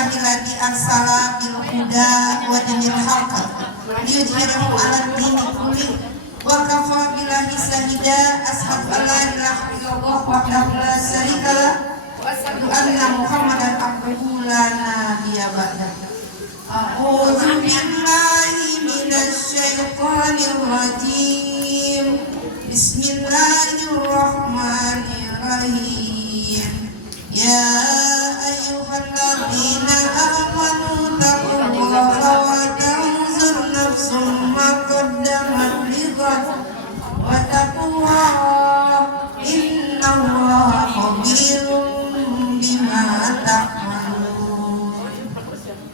Allahi ladzi arsala bil huda wa dinil haqq liyudhhirahu 'alad dini kullih wa kafa billahi shahida. Asyhadu an la ilaha illallah wahdahu la syarika lah wa asyhadu anna Muhammadan abduhu la nabiyya ba'dahu. A'udzu billahi minasy syaithanir rajim. Bismillahirrahmanirrahim. Ya ayyuhalladzina amanu taqullaha wa tanzur nafsum ma qaddamat lighad wa taqullaha innallaha khabirum bima ta'malun.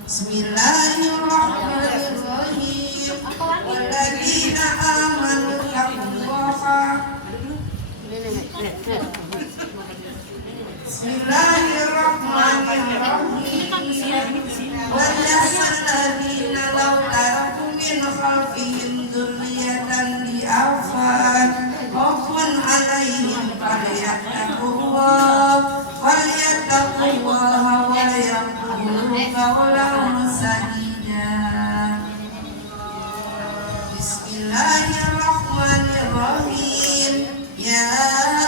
Bismillahirrahmanirrahim. Walladzina amanu taqullaha. Bismillahirrahmanirrahim. Walladzina law taraku min khalfihim dzurriyyatan dhi'afan khawfun 'alaihim falyattaqullaha wa liyaqulu qawlan sadida. Bismillahirrahmanirrahim. Ya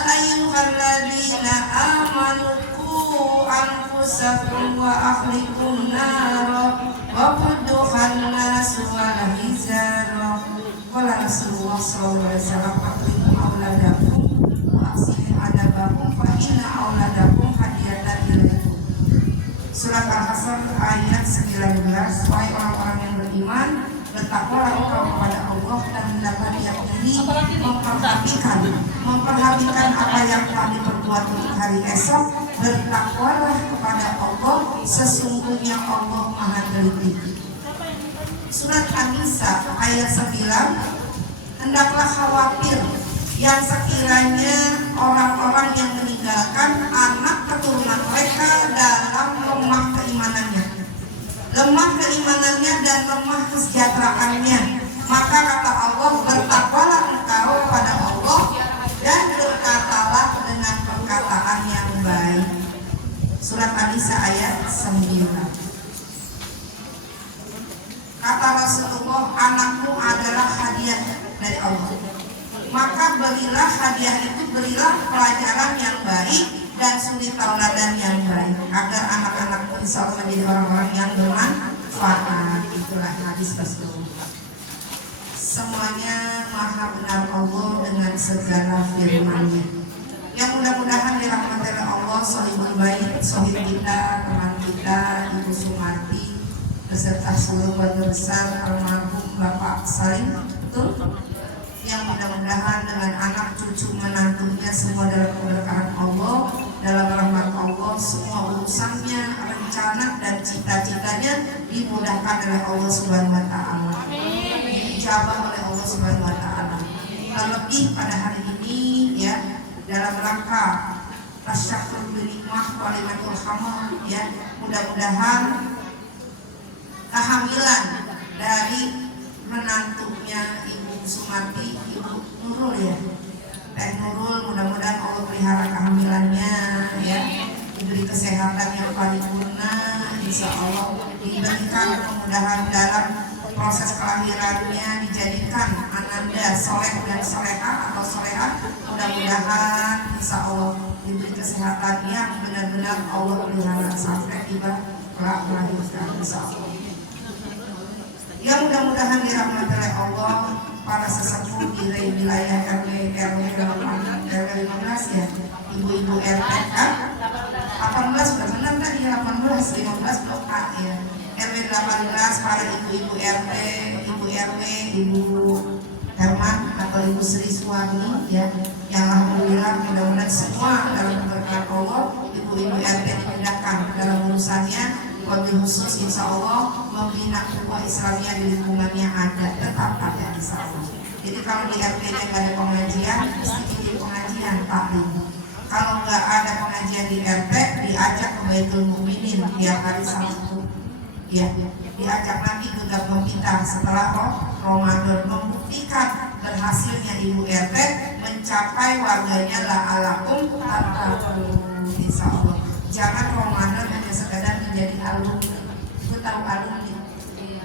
ayyuhalladzina amanu qu anfusakum wa ahlikum nara wa quduhan nas wal hizara. Qala Rasulullah sallallahu alaihi wasallam aqlimu auladakum wa ahsinu adabakum fa inna auladakum hadiyatan ilaikum. Surat Al-Hasr ayat 19. Wahai orang-orang yang beriman, bertakwalah engkau kepada Allah dan hendaklah diyakini memperhatikan apa yang telah diperbuat untuk hari esok. Bertakwalah kepada Allah, sesungguhnya Allah Maha Teliti. Surat An-Nisa ayat 9. Hendaklah khawatir yang sekiranya orang-orang yang meninggalkan anak keturunan mereka dalam lemah keimanannya dan lemah kesejahteraannya. Maka kata Allah, bertakwalah engkau kepada Allah dan berkatalah dengan perkataan yang baik. Surat An-Nisa ayat 9. Kata Rasulullah, anakmu adalah hadiah dari Allah. Maka berilah hadiah itu, berilah pelajaran yang baik dan suri tauladan yang baik, agar anak-anakmu insya Allah menjadi orang-orang yang bermanfaat. Itulah hadis Rasulullah. Semuanya maha benar Allah dengan segala firman-Nya. Yang mudah-mudahan dirahmati oleh Allah, sahibul bait, sahib kita, teman kita, Ibu Sumarti, beserta seluruh keluarga besar almarhum Bapak Salim, betul? Yang mudah-mudahan dengan anak cucu menantunya semua dalam keberkahan Allah, dalam rahmat Allah, semua urusannya, rencana dan cita-citanya dimudahkan oleh Allah Subhanahu wa taala. Dijabah oleh Allah Subhanahu wa taala. Terlebih pada hari ini ya, dalam rangka tasyahkur bil nikmah walimatul hamil ya, mudah-mudahan kehamilan dari menantunya Ibu Sumarti, Ibu Nurul ya, Teh Nurul, mudah-mudahan Allah pelihara kehamilannya ya, diberi kesehatan yang paripurna, insya Allah diberikan kemudahan dalam proses kelahirannya, dijadikan ananda soleh dan soleha atau soleha, mudah-mudahan insya Allah diberi kesehatan yang benar-benar Allah pelihara sampai tiba kelak melahirkan insya Allah. Yang mudah-mudahan dirahmati oleh Allah para sesepuh di wilayah RW 15 ya, ibu-ibu RT kan 18 sudah benar tadi, 15 blok A ya, RW 18 para ibu-ibu RT, ibu RW, ibu Herman atau ibu Sri Suwani ya, yang alhamdulillah mudah-mudahan semua dalam keberkahan Allah, ibu-ibu RT dimudahkan dalam urusannya. Wabil khusus insya Allah membina ukhuwah Islamiyah di lingkungannya tetap ada insya Allah. Jadi kalau di RT-nya nggak ada pengajian, mesti bikin pengajian taklim. Kalau nggak ada pengajian di RT, diajak ke Baitul Mukminin tiap hari Sabtu. Ya, diajak nanti gegap gempita setelah Ramadan, membuktikan berhasilnya ibu RT mencapai warganya la'alakum tattaqun insya Allah. Jangan Ramadan hanya sekedar menjadi alumni. Itu tahu alumni.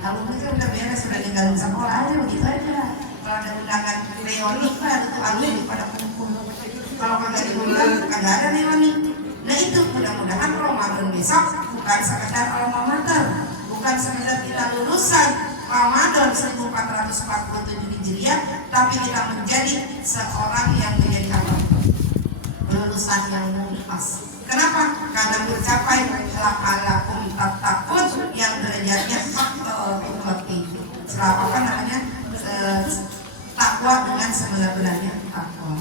Alumni kan udah beres, sudah tinggal sekolah aja begitu aja. Kalau ada undangan reuni kan itu alumni pada kumpul. Kalau kagak diundang kagak ada reuni. Nah itu mudah-mudahan Ramadan besok bukan sekedar alma mater, bukan sekedar kita lulusan Ramadan 1447 Hijriah, tapi kita menjadi seorang yang menjadi apa? Lulusan yang pas. Kenapa? Karena mencapai lakalakum tattaqun yang derajatnya apa namanya takwa dengan sebenar-benarnya takwa.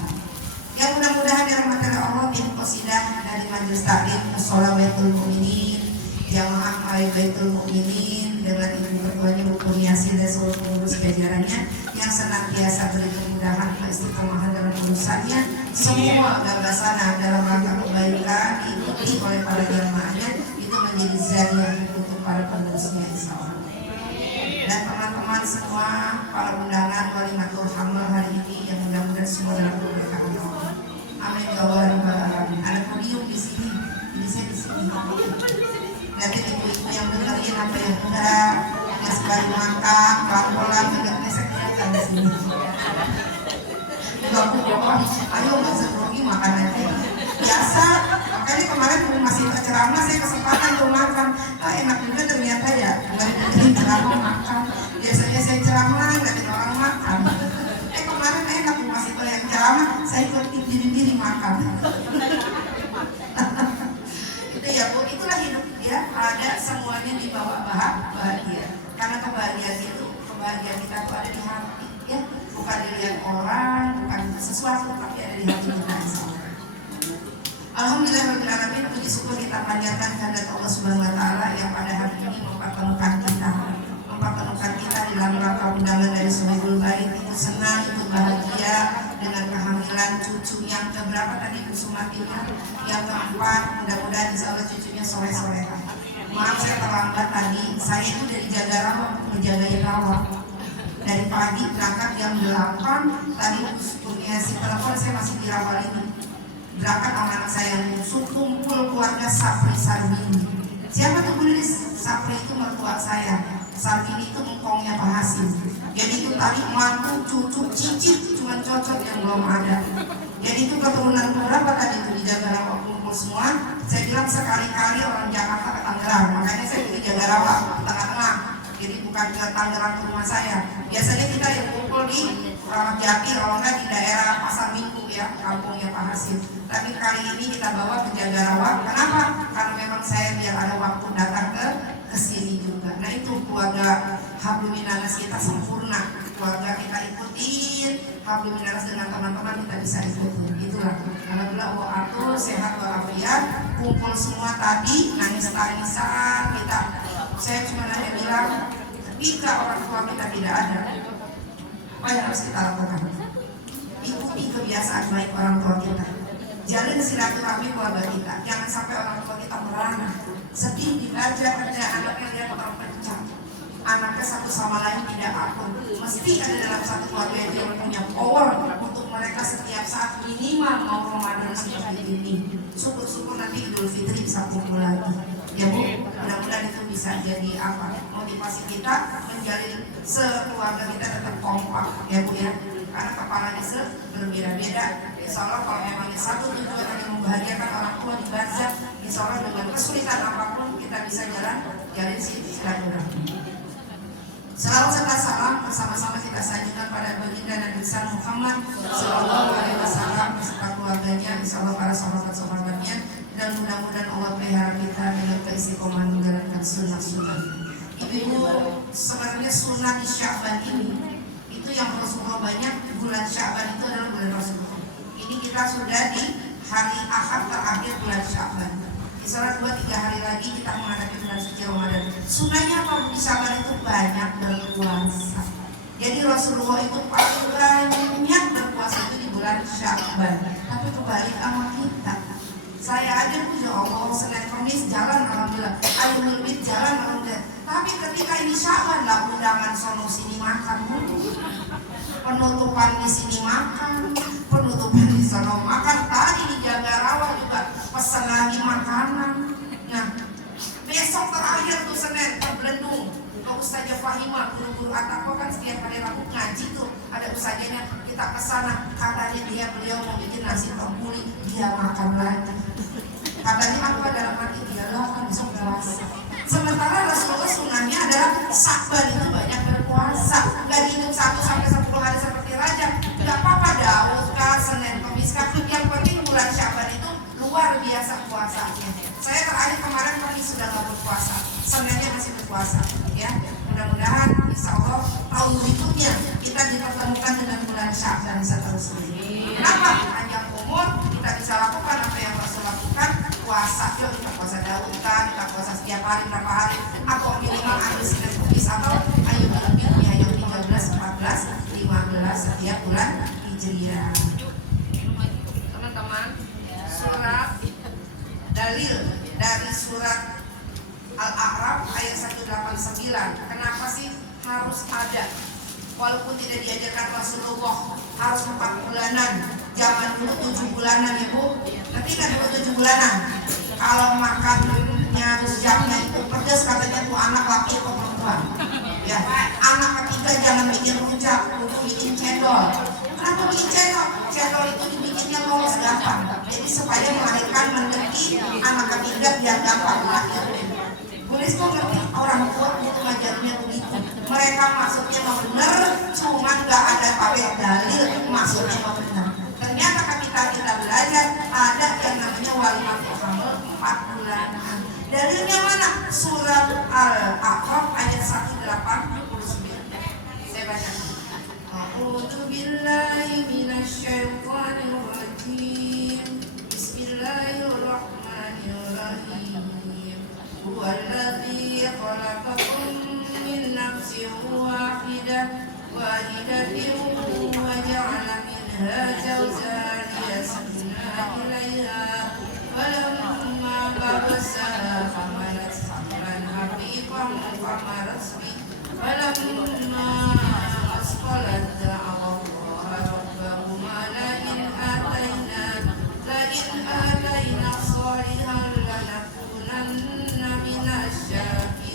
Yang mudah-mudahan dirahmati Allah tim qasidah dari majelis taklim Mushola Baitul Mukminin, Jamaah Baitul Mukminin dengan ibu ketuanya Bu Kurniasi dan seluruh pengurus jajarannya yang senantiasa beri kemudahan keistiqomahan dalam urusannya. Semua gagasan dalam rangka kebaikan diikuti oleh para jamaahnya, itu menjadi zariah untuk para pengurusnya insyaallah. Dan teman-teman semua para undangan walimatul hamal hari ini yang mudah-mudahan semua dalam keberkahan Allah. Amin ya rabbal alamin. Ada podium di sini, jadi saya di sini. Nanti ibu-ibu yang dengerin apa yang enggak, yang sekali makan, pelan-pelan tidak bisa kelihatan di sini. Juga aku jawab, ayo nggak segrogi makan aja. Biasa, makanya kemarin masih ceramah saya kesempatan untuk makan. Enak juga ternyata ya, nggak dengerin ceramah makan. Biasanya saya ceramah nggak ada orang makan. Kemarin enak masih yang ceramah, saya ikut diri makan. Itu ya Bu, itulah hidup ya. Ada semuanya di bawah bahagia. Karena kebahagiaan itu, kebahagiaan kita itu ada di hati ya, bukan dilihat orang, bukan sesuatu, tapi ada di hati kita. Alhamdulillahirrahmanirrahim, puji syukur kita panjatkan kepada Allah Subhanahu wa Ta'ala yang pada hari ini mempertemukan kita dalam rangka undangan dari Suhaibul Bait. Itu senang, itu bahagia dengan kehamilan cucu yang keberapa tadi Bu Sumatinya, yang keempat. Mudah-mudahan insya Allah cucunya sore-sore. Maaf saya terlambat tadi, saya itu dari jaga rawat, menjagain rawat dari pagi berangkat jam 8. Tadi Kurniasi telepon, saya masih di rawat ini. Berangkat anak saya yang musuh, kumpul keluarga Sapri Sarbini. Siapa tuh Bu Lilis? Sapri itu mertua saya, Sarbini itu engkongnya Pak Hasim. Jadi itu tadi mantu, cucu, cicit, cuma cocok yang belum ada. Jadi itu keturunan berapa tadi itu di Jaga kumpul semua. Saya bilang sekali-kali orang Jakarta ke Tangerang, makanya saya pilih Jaga Rawa di tengah-tengah. Jadi bukan ke Tangerang ke rumah saya. Biasanya kita yang kumpul di Ramat Jati, kalau enggak di daerah Pasar Minggu ya, kampungnya Pak Hasim. Tapi kali ini kita bawa ke Jaga Rawa. Kenapa? Karena memang saya biar ada waktu datang ke sini juga. Nah itu keluarga Hablum Minanas kita sempurna. Keluarga kita ikutin Hablum Minanas dengan teman-teman kita bisa ikutin. Itulah. Alhamdulillah Allah atur sehat walafiat. Kumpul semua tadi nangis-nangisan kita. Saya cuma hanya bilang jika orang tua kita tidak ada, apa yang harus kita lakukan? Ikuti kebiasaan baik orang tua kita. Jalin silaturahmi keluarga kita. Jangan sampai orang tua kita merana, sedih dibaca kerja anaknya lihat orang pecah. Anaknya satu sama lain tidak akur. Mesti ada dalam satu keluarga yang punya power untuk mereka setiap saat minimal mau Ramadan seperti ini. Syukur-syukur nanti Idul Fitri bisa kumpul lagi. Ya Bu, mudah-mudahan itu bisa jadi apa? Motivasi kita menjalin sekeluarga kita tetap kompak ya Bu ya. Karena kepalanya berbeda-beda. Insya Allah kalau memangnya satu tujuan yang membahagiakan orang tua di barzah, insya Allah dengan kesulitan apapun kita bisa jalin silaturahmi. Selalu serta salam bersama-sama kita sajikan pada baginda Nabi besar Muhammad Sallallahu Alaihi Wasallam beserta keluarganya, insya Allah para sahabat-sahabatnya, dan mudah-mudahan Allah pelihara kita dengan keistiqomahan menjalankan sunnah-sunnah. Ibu, sebenarnya sunnah di Sya'ban ini itu yang Rasulullah banyak. Bulan Sya'ban itu adalah bulan Rasulullah. Ini kita sudah di hari Ahad terakhir bulan Sya'ban. Insya Allah 2-3 hari lagi kita menghadapi bulan suci Ramadan. Sunnahnya apa di Sya'ban itu banyak berpuasa. Jadi Rasulullah itu paling banyak berpuasa itu di bulan Sya'ban. Tapi kebalik sama kita. Saya aja punya Allah Senin Kamis jalan alhamdulillah, Ayyul Bid jalan alhamdulillah. Tapi ketika ini Sya'ban lah undangan sono sini makan mulu. Penutupan di sini makan, penutupan di sono makan. Tadi di Jaga Rawa juga pesan lagi makanan. Nah, besok besok terakhir tuh Senin berbelendung ke Ustazah Fahima, guru-guru Atako kan setiap hari Rabu ngaji tuh ada ustazahnya, kita kesana, katanya beliau mau bikin nasi tempuri, dia makan lagi. Katanya apa dalam hati dia lah kan besok puasa. Sementara Rasulullah sunnahnya adalah Sya'ban itu banyak berpuasa, gak dihitung 1 sampai 10 hari seperti Rajab. Gak apa-apa Daud kah, Senin, Kamis kah, yang penting bulan Sya'ban itu luar biasa puasanya. Saya terakhir kemarin Kamis sudah gak berpuasa, Seninnya masih berpuasa ya. Mudah-mudahan insya Allah tahun berikutnya kita dipertemukan dengan bulan Sya'ban seterusnya. Kenapa? Panjang umur, kita bisa lakukan apa yang Rasul lakukan. Puasa, yuk kita puasa Daud kan, kita puasa setiap hari berapa hari, atau minimal ambil Senin Kamis, atau ayo lebihnya yang 13, 14, 15 setiap bulan Hijriah. Teman-teman, surat dalil dari surat Al-A'raf ayat 189. Kenapa sih harus ada? Walaupun tidak diajarkan Rasulullah harus 4 bulanan. Zaman dulu 7 bulanan ya Bu. Tapi kan dulu 7 bulanan. Kalau makannya rujaknya itu pedas, katanya tuh anak laki atau perempuan. Ya, anak ketiga jangan bikin rujak, kudu bikin cendol. Kenapa bikin cendol? Cendol itu dibikinnya lolos gampang. Jadi supaya melahirkan mendeki anak ketiga biar gampang lahir. Tulis kok ngerti, orang tua itu ngajarnya begitu. Mereka maksudnya mau benar, cuman gak ada pakai dalil maksudnya mau benar. Ternyata ketika kita belajar ada yang namanya walimatul hamil 4 bulanan. Dalilnya mana? Surat Al-A'raf ayat 189. Saya baca. A'udzu billahi minasyaitonir rajim. Bismillahirrahmanirrahim. Huwallazi khalaqakum min nafsin wahidah wa ja'ala minha zawjaha liyaskuna ilaiha falamma baghasaha hamalat hamlan haqiqan famarat bihi falamma asqalat da'awa Allaha rabbahuma la in ataina salihan lanakunanna minasyakirin.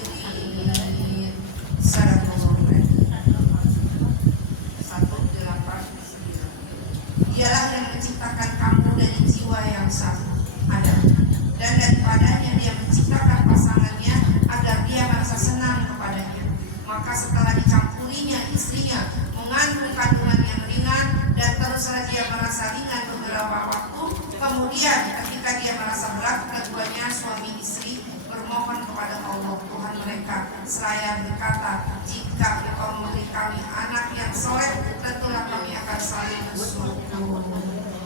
Dialah yang menciptakan kamu dari jiwa yang satu Adam, dan daripadanya dia menciptakan pasangannya agar dia merasa senang kepadanya. Maka setelah dicampurinya istrinya mengandung kandungan yang ringan, dan teruslah dia merasa ringan beberapa waktu. Kemudian ketika dia merasa berat, keduanya suami istri bermohon kepada Allah Tuhan mereka seraya berkata, jika Engkau memberi kami anak yang soleh, tentulah kami akan saling bersyukur.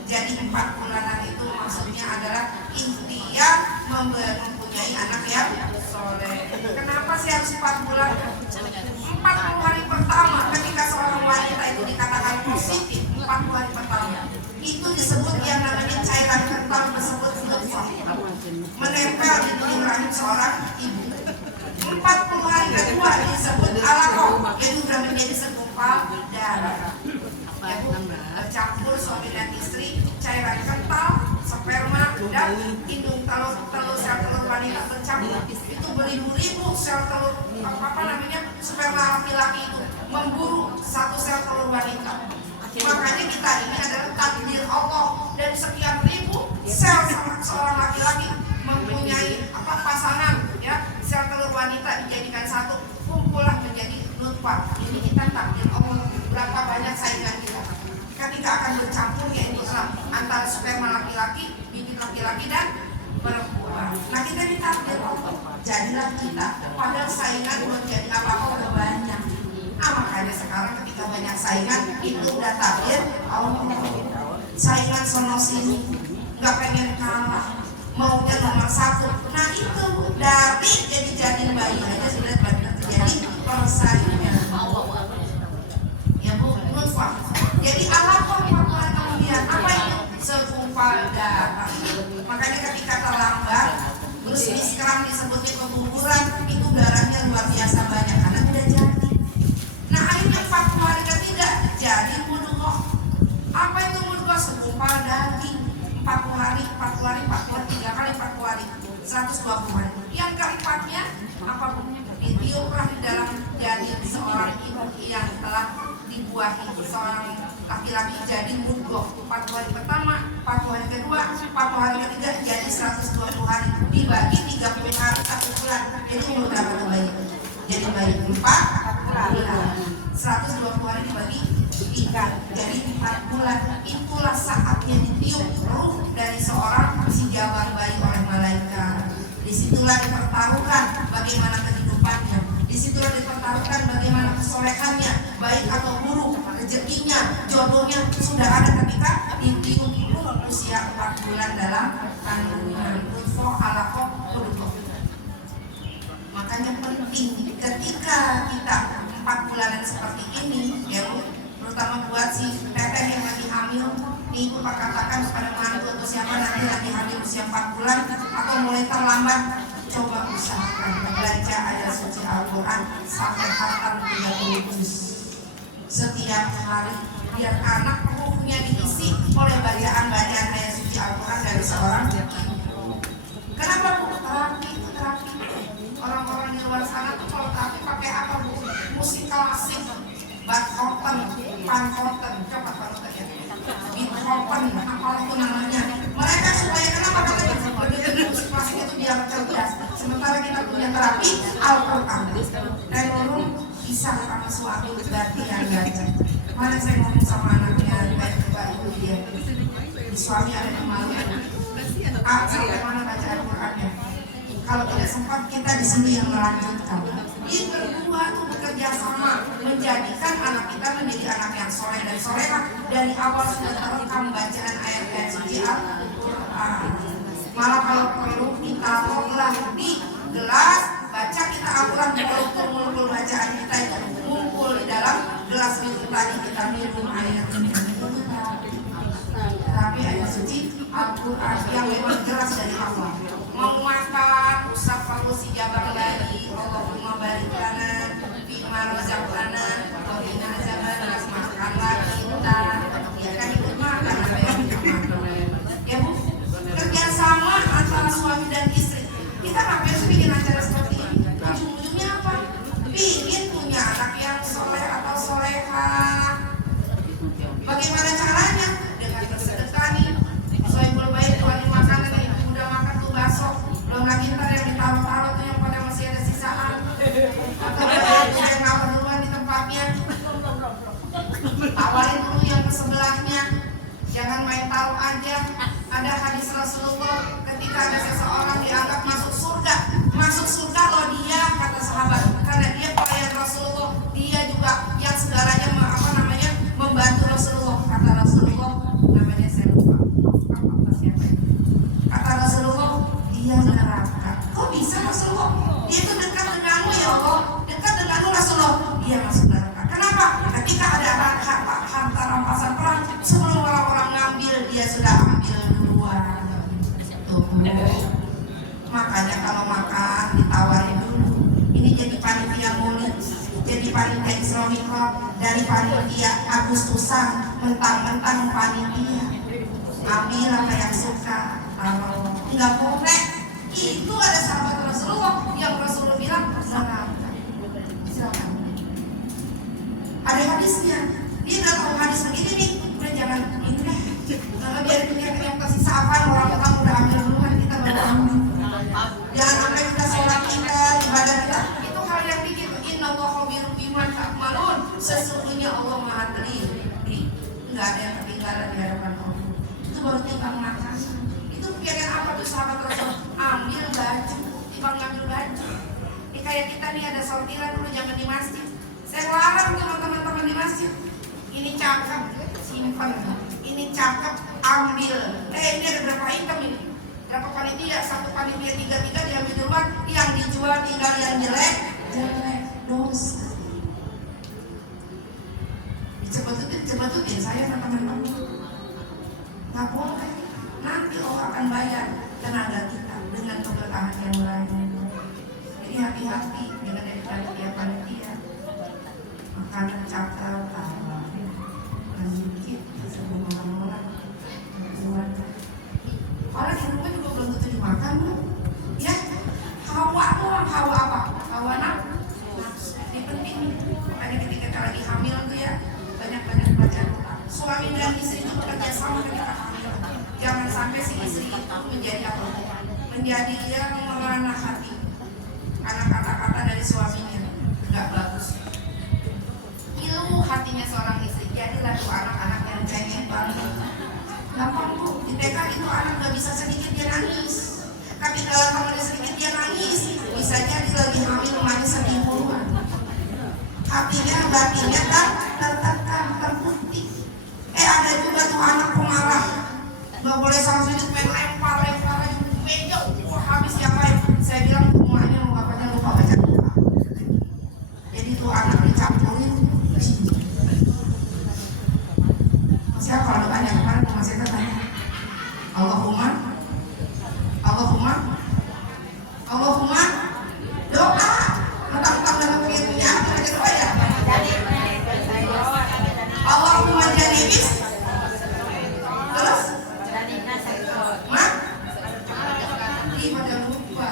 Jadi 4 bulanan itu maksudnya adalah ikhtiar mempunyai anak yang soleh. Kenapa sih harus 4 bulan? 40 hari pertama ketika seorang wanita itu dikatakan positif, 40 hari pertama itu disebut yang namanya cairan kental tersebut nutfah, menempel di tubuh rahim seorang ibu. 40 hari kedua disebut alaqah, yaitu sudah menjadi segumpal darah. Ya Bu, bercampur suami dan istri, cairan kental, sperma dan indung telur sel telur wanita bercampur. Itu beribu-ribu sel telur sperma laki-laki itu memburu satu sel telur wanita. Makanya kita ini adalah takdir Allah, dari sekian ribu sel seorang laki-laki mempunyai pasangan, ya, sel telur wanita dijadikan satu, kumpullah menjadi nutfah. Ini kita takdir Allah. Berapa banyak saingan kita ketika akan bercampurnya ini antara sperma laki-laki, bibit laki-laki dan perempuan. Nah, kita ditakdir Allah, jadilah kita. Padahal saingan belum jadi apa-apa udah banyak. Makanya sekarang ketika banyak saingan itu udah takdir Allah. Saingan sono sini, nggak pengen kalah, maunya nomor 1. Nah itu dari jadi bayi aja sudah banyak terjadi persaingan. Ya Bu, nutfah. Jadi alaqah kemudian apa itu? Segumpal darah. Makanya ketika terlambat, terus sekarang disebutnya keguguran, itu darahnya luar biasa banyak karena tidak jadi. Nah akhirnya 40 hari ketiga jadi mudghah. Apa itu mudghah? Segumpal daging. 40 hari, 3 kali 40 hari, 120 hari. Yang keempatnya dibagi 30 hari 1 bulan, jadi umur berapa tuh bayi? Jadi bayi 4 bulan, 120 hari dibagi 3, jadi 4 bulan. Itulah saatnya ditiup ruh dari seorang si jabar bayi oleh malaikat. Disitulah dipertaruhkan bagaimana kehidupannya, disitulah dipertaruhkan bagaimana kesolehannya, baik atau buruk, rezekinya, jodohnya sudah ada ketika ditiup usia 4 bulan dalam kandungan. Makanya penting ketika kita 4 bulanan seperti ini, ya Bu, terutama buat si teteh yang lagi hamil, ibu katakan kepada menantu atau siapa nanti lagi hamil usia 4 bulan atau mulai terlambat, coba usahakan membaca ayat suci Al-Quran sampai khatam 30 juz setiap hari, biar anak ruhnya diisi oleh bacaan-bacaan ayat suci Al-Quran dari seorang ibu. Kenapa Bu? Terapi itu terapi. Orang-orang di luar sana tuh kalau terapi pakai apa Bu? Musik klasik, Beethoven, Pankoten, coba Pankoten ya, Beethoven, apalah itu namanya. Mereka supaya kenapa katanya musik klasik itu biar cerdas. Sementara kita punya terapi Al-Quran. Dan dulu bisa sama suami gantian baca. Mana saya ngomong sama anaknya, baik ibu dia. Suami ada di malu. Sampai mana baca Al-Qurannya? Kalau tidak sempat kita di sini yang melanjutkan. Yang kedua itu bekerja sama menjadikan anak kita menjadi anak yang soleh dan solehah. Dari awal sudah terekam bacaan ayat-ayat suci Al-Quran. Malah kalau perlu kita taruhlah di gelas, baca kita Al-Quran, muluk-muluk bacaan kita itu ngumpul di dalam gelas itu tadi kita minum air. Tapi ayat suci Al-Quran yang memang jelas dari Allah. Mau makan, usap palu si jabar lagi, Allahumma barik lana, bima razaqtana, wa bina azabana, makanlah kita, ya kan ikut makan apa yang kita makan. Ya Bu, kerjasama antara suami dan istri. Kita ngapain sih bikin acara seperti ini? Ujung-ujungnya apa? Ingin punya anak yang soleh atau solehah. Bagaimana caranya? Dengan bersedekah nih. Soebul baik tuan makanan nih, udah makan tuh bakso, belum lagi ntar yang ditaruh-taruh tuh yang pada masih ada sisaan, atau yang ngapa duluan di tempatnya. Awalin dulu yang ke sebelahnya, jangan main taruh aja. Ada hadis Rasulullah ketika ada seseorang dianggap masuk surga loh dia, kata sahabat, karena dia pelayan Rasulullah, dia juga yang segalanya membantu Rasulullah. Kata Rasulullah, namanya saya lupa apa siapa itu. Kata Rasulullah, dia neraka. Kok bisa Rasulullah? Dia itu dekat denganmu ya Allah, dekat denganmu Rasulullah, dia masuk neraka. Kenapa? Ketika ada harta rampasan perang, sebelum orang-orang ngambil, dia sudah ambil duluan. Tuh. Makanya kalau makan ditawarin dulu. Ini jadi panitia mulut, jadi panitia Islami Club, dari panitia Agustusan, mentang-mentang panitia. Ambil apa yang suka, nggak boleh. Itu ada sahabat Rasulullah yang Rasulullah bilang silakan. Ada hadisnya. Dia nggak tahu hadis begini nih, udah jangan ini deh. Biar punya yang tersisa apa orang udah ambil duluan, kita baru ambil. Jangan sampai kita sholat kita, ibadah kita itu hal yang dikit. Inna Allah khabirun bima ta'malun. Sesungguhnya Allah Maha teliti. Enggak ada yang ketinggalan di hadapan Allah. Itu baru timbang makan. Itu pikiran apa tuh sahabat Rasul? Ambil baju, timbang ngambil baju. Ini kayak kita nih ada sortiran dulu zaman di masjid. Saya larang tuh teman-teman di masjid. Ini cakep, simpen. Ini cakep, ambil. Ini ada berapa item ini? Berapa panitia? Satu panitia 3 diambil duluan, yang dijual tinggal yang jelek dosa. Dicepetutin saya sama teman-teman. Nggak boleh. Nanti Allah akan bayar tenaga kita dengan keberkahan yang lain. Jadi hati-hati dengan dari panitia. Makanan cakap, sedikit sebelum orang-orang keluarga. Orang di rumah juga belum tentu dimakan, ya. Hawa doang, hawa apa? Hawa nafsu. Ini penting nih. Makanya ketika kita lagi hamil tuh ya, banyak-banyak baca doa. Suami dan istri itu bekerja sama ketika hamil. Jangan sampai si istri itu menjadi apa? menjadi yang merana hati karena kata-kata dari suaminya nggak bagus. Ilu hatinya seorang istri, jadilah tuh anak-anak yang cengeng banget. Gampang bu, di TK itu anak nggak bisa sedikit dia nangis. Tapi kalau kamu ada sedikit dia nangis, bisa jadi lagi hamil rumahnya sedih puluhan. Hatinya, batinnya tertekan, terputih. Ada juga tuh anak pemarah, nggak boleh sama sudut main lempar aja meja, habis yang lain. Saya bilang rumahnya mau bapaknya lupa baca doa. Jadi tuh anak dicampurin. Siapa kalau doanya kemarin tuh masih tanya Allahumma doa. Mentang-mentang dalam ilmunya apa baca doa ya? Allahumma janibis. Terus mak pada lupa.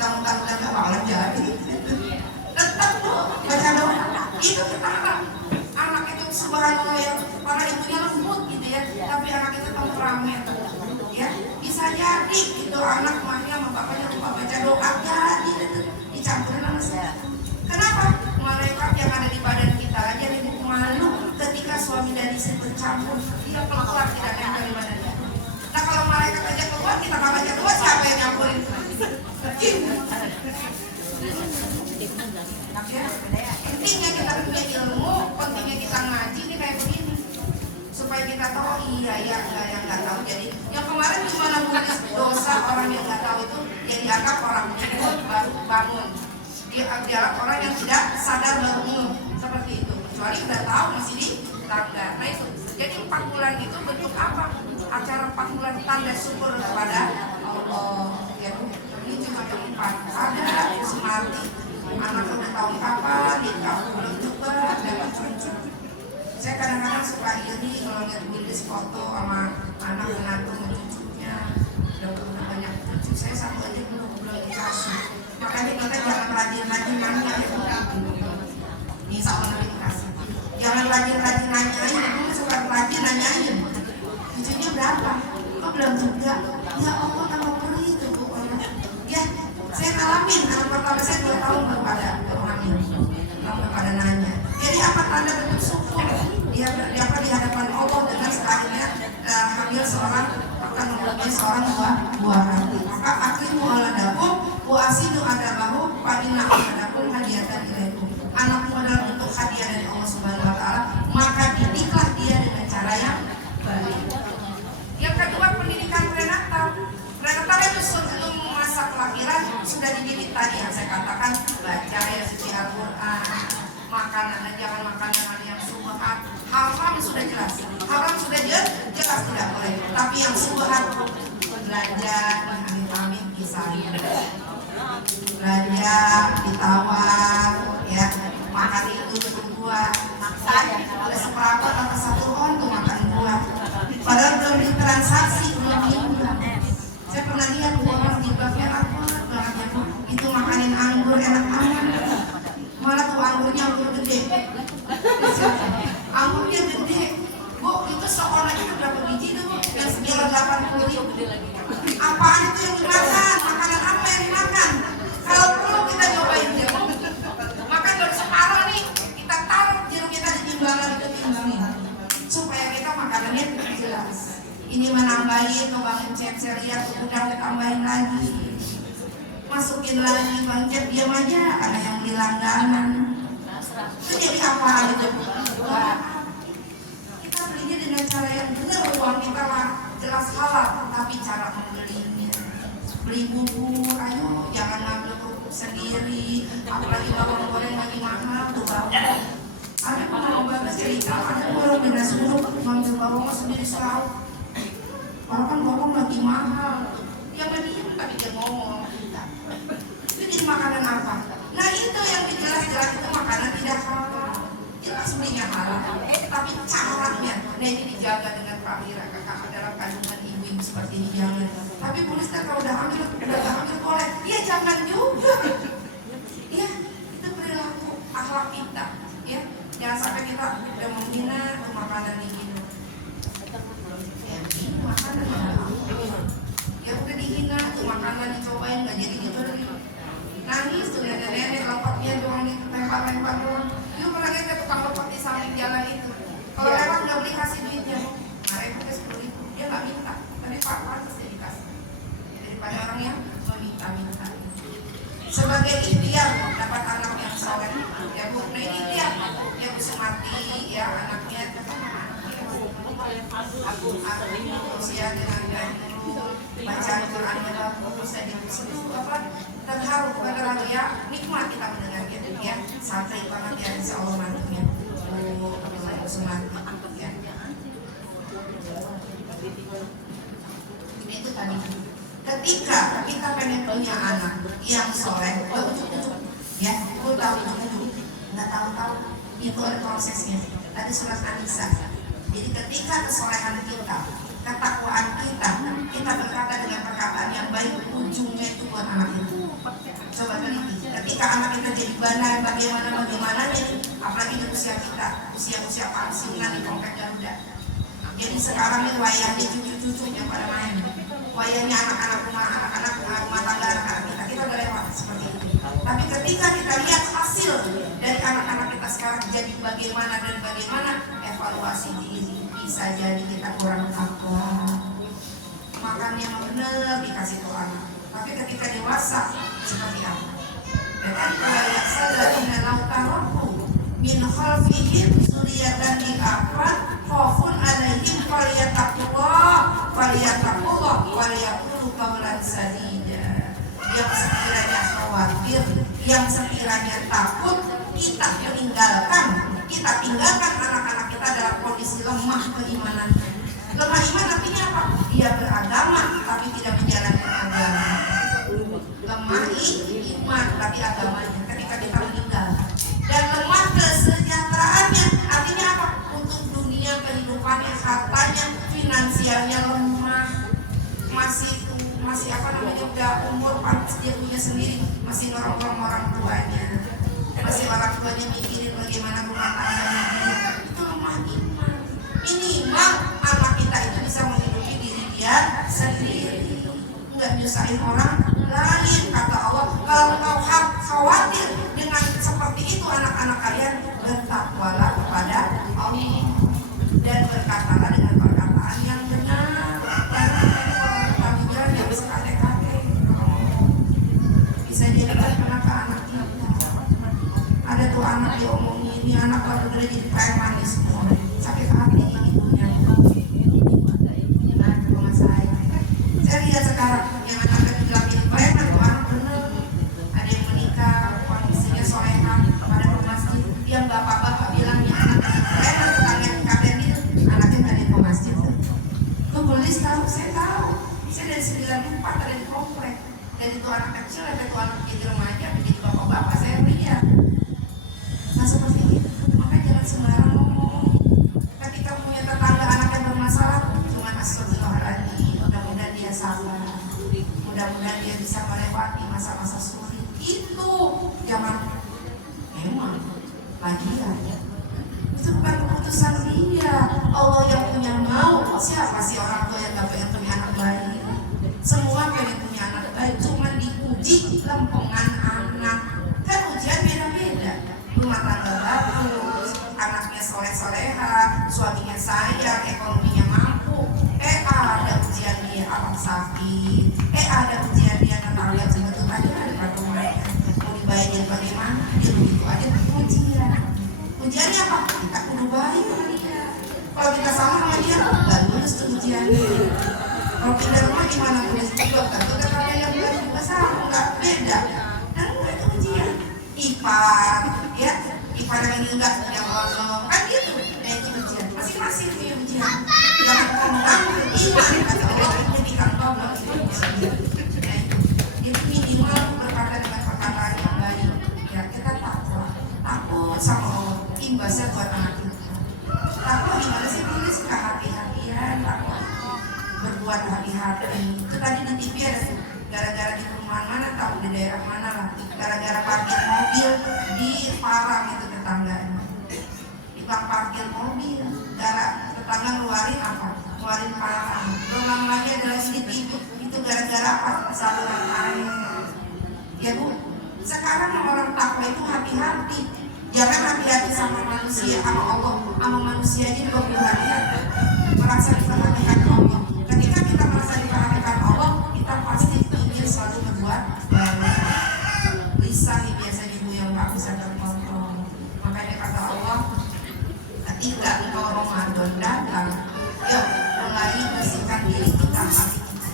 Mentang-mentang gak bakalan jadi. Tetap tuh baca doa. Itu kita anak itu subhanallah ya, para ibunya lembut gitu ya, tapi anak itu temperamen ya. Bisa jadi itu anak mahnya sama bapaknya lupa baca doa, jadi dicampurin sama saya. Kenapa? Malaikat yang ada di badan kita aja ibu malu ketika suami dan istri bercampur, dia keluar tidak nempel di badannya. Nah kalau malaikat aja keluar kita nggak baca doa, siapa yang nyampurin? Ya, pentingnya kita punya ilmu, pentingnya kita ngaji ini kayak begini supaya kita tahu iya enggak yang nggak tahu. Jadi yang kemarin gimana nulis dosa orang yang nggak tahu itu yang dianggap orang tidur baru bangun, dia dianggap orang yang tidak sadar baru ngeh seperti itu, kecuali udah tahu masih di tangga. Nah itu jadi 4 bulan itu bentuk apa? Acara 4 bulan tanda syukur kepada Allah ya Bu. Ini cuma keempat, ada Sumarti anak udah tahun kapan nikah belum juga dapat cucu. Saya kadang-kadang suka iri kalau lihat Willis foto sama anak menantu cucunya udah banyak cucu. Saya satu aja belum dikasih. Makanya kita jangan rajin-rajin nanya ya Bu. Insya Allah nanti dikasih. Jangan rajin-rajin nanyain, aku suka rajin nanyain cucunya berapa? Kok belum juga? Ya Allah tambah perih itu Bu. Ya saya ngalamin anak pertama saya 2 tahun baru hamil, baru pada nanya. Jadi apa tanda bentuk syukur? Dia di hadapan Allah dengan sekalinya hamil seorang akan mempunyai seorang buah hati. Maka akhiru aladakum wa asidu adabahu fa inna aladakum hadiyatan ilaikum. Anakmu adalah bentuk hadiah dari Allah Subhanahu wa taala, maka didiklah dia dengan cara yang baik. Yang kedua, pendidikan prenatal. Prenatal itu sebelum masa kelahiran sudah dididik tadi yang saya katakan, baca ayat suci Al-Quran, makanan jangan makan yang subhat, haram sudah jelas, haram sudah jelas tidak boleh, tapi yang subhat belajar amit-amit kisahnya, belajar ditawar ya, makan itu buah maksa ya, oleh seperempat atau 1 on tuh makan buah, padahal belum ditransaksi belum diunggah. Saya pernah lihat orang di baknya apa banget ya Bu, itu makanin anggur enak banget, malah tuh anggurnya anggur gede, anggurnya gede Bu, itu sekolah itu berapa biji tuh Bu? Yang 980. Apaan itu yang dimakan? Makanan apa yang dimakan? Kalau perlu kita cobain deh Bu, makan baru separuh nih, kita taruh jeruk kita di timbangan itu timbangin, supaya kita makanannya jelas. Ini menambahin, ngebangun cep lihat udah tambahin lagi, masukin lagi bang cep, diam aja ada yang beli langganan. Itu jadi apa itu? Kita belinya dengan cara yang benar, uang kita lah jelas halal, tapi cara membelinya, beli bubur, ayo jangan ngambil kerupuk sendiri, apalagi bawang goreng lagi mahal tuh bawang. Ada pernah Bapak cerita, ada orang beda suruh ngambil bawang sendiri selalu. Orang kan ngomong lagi mahal, dia diem tapi dia ngomong. Itu jadi makanan apa? Nah itu yang jelas-jelas itu makanan tidak halal. Jelas belinya halal, tapi caranya, nah ini dijaga dengan Pak Wira, kakak dalam kandungan ibu seperti ini jangan. Tapi Bu Lista kalau udah hamil boleh, ya jangan juga. Ya itu perilaku akhlak kita, ya jangan sampai kita udah menghina makanan ini. Makanan ya udah dihina tuh makanan lempar doang. Yuk lagi ada tukang lepot di samping jalan itu. Kalau lewat nggak beli kasih duitnya, 5.000 ke 10.000, dia nggak minta, tapi Pak pantas dia dikasih. Daripada orang yang meminta-minta. Sebagai ikhtiar dapat anak yang soleh, ya Bu. Nah ini ikhtiar, ya Bu Sumati, ya anaknya aku usia dengan baca Al-Quran yang bagus, saya diusul apa terharu kepada lagu ya, nikmat kita mendengarnya ya, santri banget ya, insya Allah mantunya Bu Sumati ya. Itu tadi ketika kita pengen punya anak yang soleh, ujuk-ujuk ya, lu tahu ujuk-ujuk, nggak tahu-tahu itu ada prosesnya. Tadi surat An-Nisa. Jadi ketika kesolehan kita, ketakwaan kita berkata dengan perkataan yang baik, ujungnya itu buat anak itu. Coba teliti. Ketika anak kita jadi bandar, bagaimana jadi, apalagi di usia kita, usia pensiunan di komplek Garuda. Jadi sekarang ini wayangnya cucu-cucunya pada main. Wayangnya anak-anak rumah tangga anak-anak kita udah lewat seperti itu. Tapi ketika kita lihat hasil dari anak-anak kita sekarang jadi bagaimana, evaluasi diri, bisa jadi kita kurang takwa. Makan yang benar dikasih tuh anak. Tapi ketika dewasa seperti apa? Dan kalau yang sadarina lautaroku min khalfihim suriyatan di'afan khawfun alaihim faliyataqullah waliyaqulu qawlan sadida. Yang sekiranya khawatir, yang sekiranya takut, kita tinggalkan anak-anak kita dalam kondisi lemah keimanannya. Lemah iman artinya apa? Dia beragama tapi tidak menjalankan agama. Lemah iman tapi agamanya ketika kita meninggal. Dan lemah kesejahteraannya artinya apa? Untuk dunia kehidupannya, hartanya, finansialnya lemah. Masih udah umur pantas dia punya sendiri, masih ngorong-ngorong orang tuanya, masih orang tuanya mikirin bagaimana rumah tangganya dia, itu lemah iman. Minimal anak kita itu bisa menghidupi diri dia sendiri, nggak nyusahin orang lain. Kata Allah, kalau kau khawatir dengan seperti itu anak-anak kalian, bertakwalah kepada Allah dan berkatalah dengan perkataan yang benar. Ada tuh anak diomongin, ini anak baru dari jadi kayak manis semua, sakit hati ibunya. Nah, ke rumah saya lihat sekarang yang anak bilang ini preman tuh anak bener. Ada yang menikah, kondisinya solehan, pada ke masjid. Yang bapak-bapak bilangnya anak preman, tetangga kakek gitu, anaknya nggak ada ke masjid tuh. Tuh Belis tahu, saya tahu. Saya dari 94 ada di komplek. Dari itu anak kecil, ada tuh anak jadi remaja, jadi bapak-bapak saya lihat. Nah seperti itu, makanya jangan sembarang ngomong. Ketika punya tetangga anak yang bermasalah, cuma astagfirullahaladzim, mudah-mudahan dia sabar, mudah-mudahan dia bisa melewati masa-masa sulit. Itu jangan memang lagian. Itu bukan keputusan dia. Allah yang punya mau. Siapa sih orang tua yang gak pengen punya anak baik? Semua pengen punya anak baik, cuma diuji lempengan anak. Kan ujian beda-beda. Rumah tangga bagus, anaknya soleh-soleha, suaminya sayang, ekonominya mampu. Ada ujian dia alam sakit. Ada ujian dia tetangga sebetulnya tadi ada pertemuannya. Mau dibayarin bagaimana? Dia begitu aja ujian. Ujiannya apa? Kita kudu baik sama dia. Kalau kita sama dia, nggak lulus tuh ujiannya. Kalau pindah rumah gimana? Udah juga tentu tetangga yang baik juga sama, nggak beda. Dan itu ujian. Ipar yang ini enggak yang ngomong kan gitu. Nah itu ujian. Masing-masing punya ujian. Jangan ngomong iman kata Allah jadi kantong itu ujian. Nah itu. Jadi minimal berkata dengan perkataan yang baik. Ya kita takut sama Allah. Imbasnya buat anak kita. Takut gimana sih? Tulis kehati-hatian. Takut berbuat hati-hati. Itu tadi di TV ada gara-gara di perumahan mana tahu di daerah mana lah. Gara-gara parkir mobil di Parang itu tetangganya. Di bak parkir mobil, tetangga ngeluarin apa? Ngeluarin parang. Belum lagi adalah CCTV. Itu gara-gara apa? Saluran air. Ya Bu, sekarang orang takwa itu hati-hati. Jangan hati-hati sama manusia, sama Allah, sama manusia aja juga perlu hati-hati. Merasa diperhatikan Allah. Ketika kita merasa diperhatikan Allah, kita pasti ingin selalu berbuat baik. Lisan biasa ibu yang nggak bisa terkontrol. Makanya kata Allah, ketika engkau Ramadan datang, yuk mulai bersihkan diri kita, hati kita,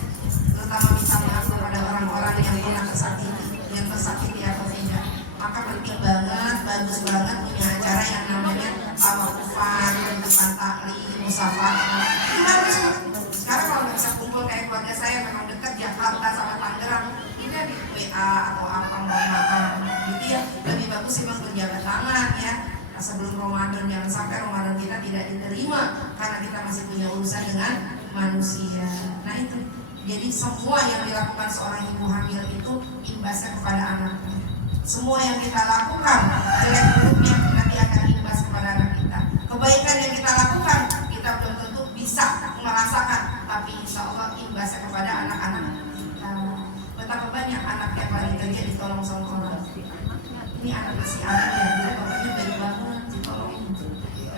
terutama minta maaf kepada orang-orang yang pernah tersakiti atau tidak. Maka penting banget, bagus banget punya acara yang namanya awakufan, depan taklim, musafaah. Itu bagus banget. Sekarang kalau nggak bisa kumpul kayak keluarga saya memang dekat Jakarta sama Tangerang, ini di WA atau apa mohon maaf, gitu ya. Lebih bagus sih bang berjabat tangan ya. Nah, sebelum Ramadan jangan sampai Ramadan kita tidak diterima karena kita masih punya urusan dengan manusia. Nah itu. Jadi semua yang dilakukan seorang ibu hamil itu imbasnya kepada anaknya. Semua yang kita lakukan, jelek buruknya nanti akan imbas kepada anak kita. Kebaikan yang kita lakukan, kita belum tentu bisa merasakan, tapi insya Allah imbasnya kepada anak-anak kita. Betapa banyak anak yang lagi kerja ditolong sama orang. Ini anak si anak ya, dulu bapaknya baik banget, ditolongin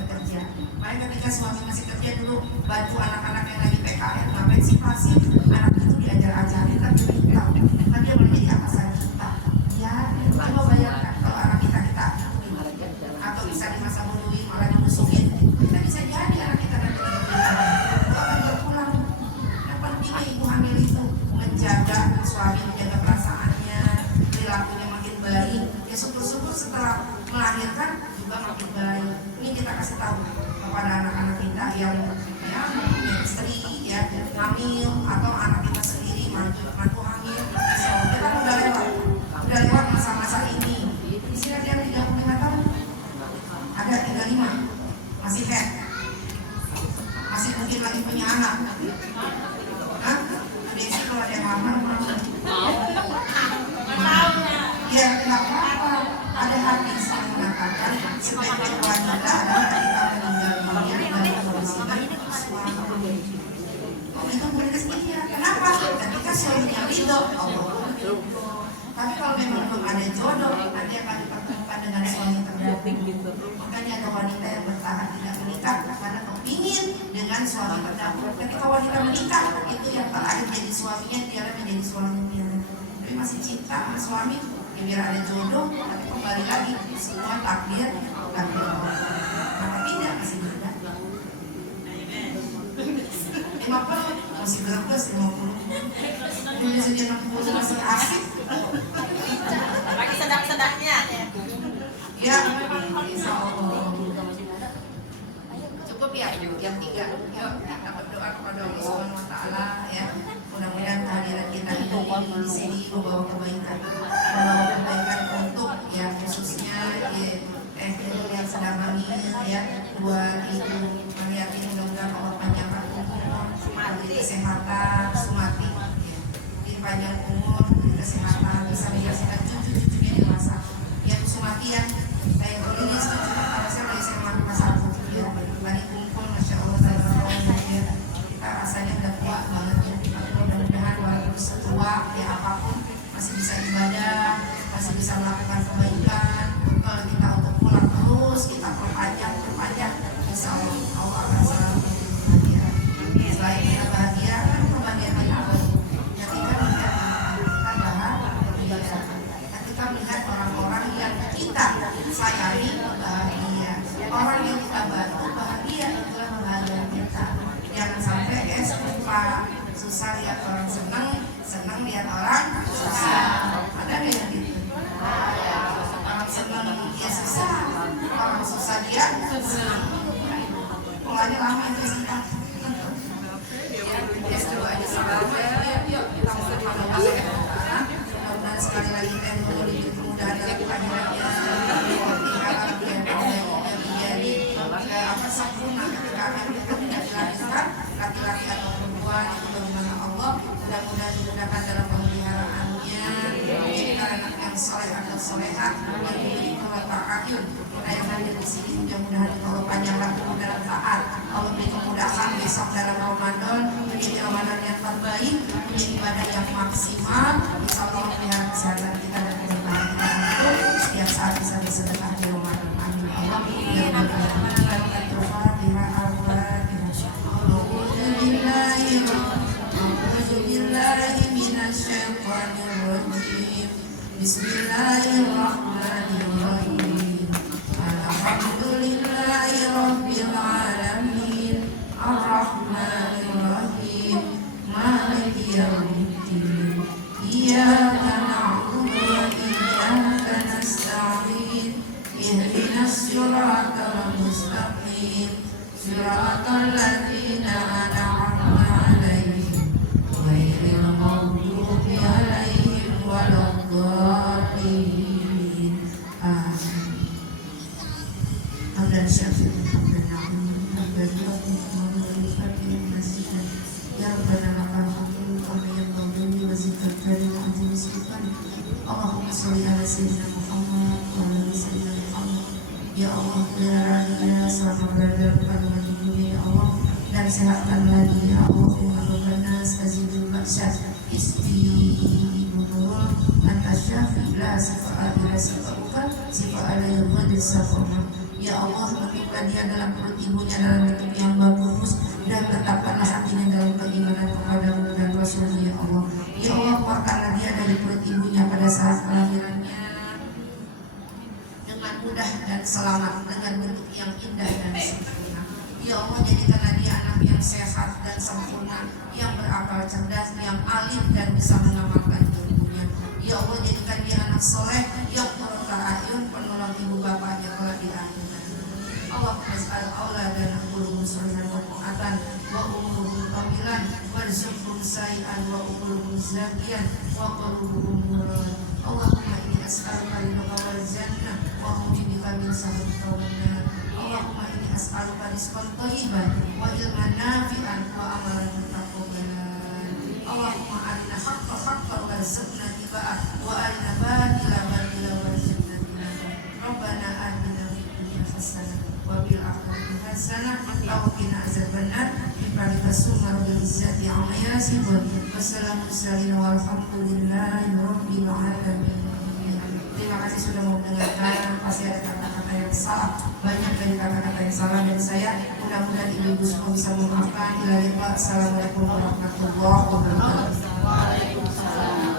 kerja. Makanya ketika suami masih kerja dulu, bantu anak-anak yang lagi PKL, ngapain sih pasif, anak itu diajar-ajarin, tapi kita, kan dia boleh jadi atasan kita. Ya, coba bayangkan kalau anak kita atau bisa di masa muduin malah dimusuhin, kita bisa jadi anak kita nanti itu akan berpulang. Yang pentingnya ibu hamil itu menjaga suami, menjaga perasaannya, perilakunya makin baik. Ya syukur-syukur setelah melahirkan juga makin baik. Ini kita kasih tahu kepada anak-anak kita yang ya punya istri ya hamil atau anak kita sendiri mantu hamil. So, kita udah lewat masa-masa ini. Di sini ada yang 35 tahun, ada 35 masih head, masih mungkin lagi punya anak. Hah? Desi kalau ada yang hamil ya tidak apa-apa. Ada hadis yang mengatakan sebaiknya wanita adalah ketika meninggal dunia dan membersihkan suami. Itu berizninya. Kenapa? Ketika suaminya ridho, Allah ridho. Tapi kalau memang belum ada jodoh, nanti akan dipertemukan dengan suami terbaik. Makanya ada wanita yang bertahan tidak menikah karena kepingin dengan suami terdahulu. Ketika wanita menikah, itu yang terakhir jadi suaminya, dia menjadi suaminya. Tapi masih cinta sama suami, ya biar ada jodoh, tapi kembali lagi semua takdir Allah. Maka tidak masih beda. 50 masih gerbes, 50 Indonesia 60 masih asik. Lagi sedang-sedangnya. Ya, insya Allah. Cukup ya, yang 3. Yuk kita berdoa kepada Allah Subhanahu Wa Taala ya. Mudah-mudahan kehadiran kita ini di sini membawa kebaikan, untuk ya khususnya yang sedang hamil ya, 2 ibu Mariati, mudah-mudahan Allah panjangkan umur, kesehatan, Sumati ya, panjang umur, kesehatan, bisa menyaksikan cucu-cucunya dewasa. Ya Sumati ya, saya rilis cucu pertama saya dari SMA kelas 1 ya, tadi kumpul masya Allah ya, kita rasanya udah kuat banget ya. Mudah-mudahan walaupun setua ya apapun masih bisa ibadah, masih bisa melakukan kebaikan. Kalau kita untuk pulang terus, kita perpanjang, insya Allah akan selalu bahagia. Selain kita bahagia, kan kebahagiaan apa? Ketika kita bahagia, ketika melihat orang-orang yang kita sayangi bahagia, orang yang kita bantu bahagia, itulah kebahagiaan kita. Jangan sampai lupa. Susah lihat orang senang lihat orang susah. Ada nggak yang gitu? Orang senang dia susah, orang susah dia senang. Polanya lama itu singkat. Ya S2 aja sama. Yuk kita mau mudah-mudahan sekali lagi kita diberi kemudahan dalam kehadirannya. Harap dia menjadi apa sempurna ketika akan kita tidak dilakukan laki-laki atau perempuan itu bagaimana Allah mudah-mudahan dimudahkan dalam pemeliharaannya, menjadikan anak yang soleh atau solehat yang memiliki kewataan. Kita yang hadir di sini mudah-mudahan Allah panjangkan umur dalam taat, Allah beri kemudahan besok dalam Ramadan menjadi Ramadan yang terbaik, menjadi ibadah yang maksimal. Insya Allah pelihara kesehatan kita dan kebahagiaan itu setiap saat bisa bersedekah di Ramadan. mustaqim siratal ladzina an'amta 'alaihim ghairil maghdubi 'alaihim waladdallin. Amin. Hamdan syafi'in hamdan na'im hamdan yu'affiqu al-fatihah masjidan ya rabbana lakal hamdu kama yanbaghi wa zikr karim wa ajli sifan. Allahumma sholli ala sayyidina Muhammad wa ala sayyidina Muhammad. Ya Allah, pelihara selama berada dalam kandungan ibunya ya Allah, dan sehatkanlah dia ya Allah dengan berbanas azizul baksyat isti ibu Nurul anta syafi la sifa adila sifa bukan sifa alayhi ghadis safama. Ya Allah, bentuklah dia dalam perut ibunya dalam bentuk yang bagus, dan tetapkanlah hatinya dalam keimanan kepadamu dan Rasulnya ya Allah. Ya Allah, keluarkanlah dia dari perut ibunya pada saat kelahirannya dengan mudah dan selamat, dengan bentuk yang indah dan sempurna. Ya Allah, jadikanlah dia anak yang sehat dan sempurna, yang berakal cerdas, yang alim dan bisa mengamalkan ilmunya. Ya Allah, jadikan dia anak soleh yang qurrata a'yun, penolong ibu bapaknya kelak di akhirat. Allahumma ij'al auladana qulubuhum sholihan wa mu'atan wa umuruhum qamilan warzuqhum sayi'an wa umuruhum zakiyan wa qulubuhum nuran. Allahumma inni as'aluka ridhaka wal jannah wa a'udzubika min sakhatika wan nar. Allahumma inni as'aluka rizqan thayyiban wa ilman nafi'an wa amalan mutaqabbalan. Allahumma arina haqqa haqqan warzuqna ittiba'ah wa arina batila batila warzuqna ijtinabah. Rabbana atina fid dunya hasanah wa bil akhirati hasanah wa qina azabannar. Bibaraka summa rabbil izzati amma yasifun. Wassalamu walhamdulillahi rabbil alamin. Terima kasih sudah mau mendengarkan. Pasti ada kata-kata yang salah, banyak dari kata-kata yang salah dari saya. Mudah-mudahan ibu-ibu semua bisa memaafkan. Assalamualaikum warahmatullahi wabarakatuh.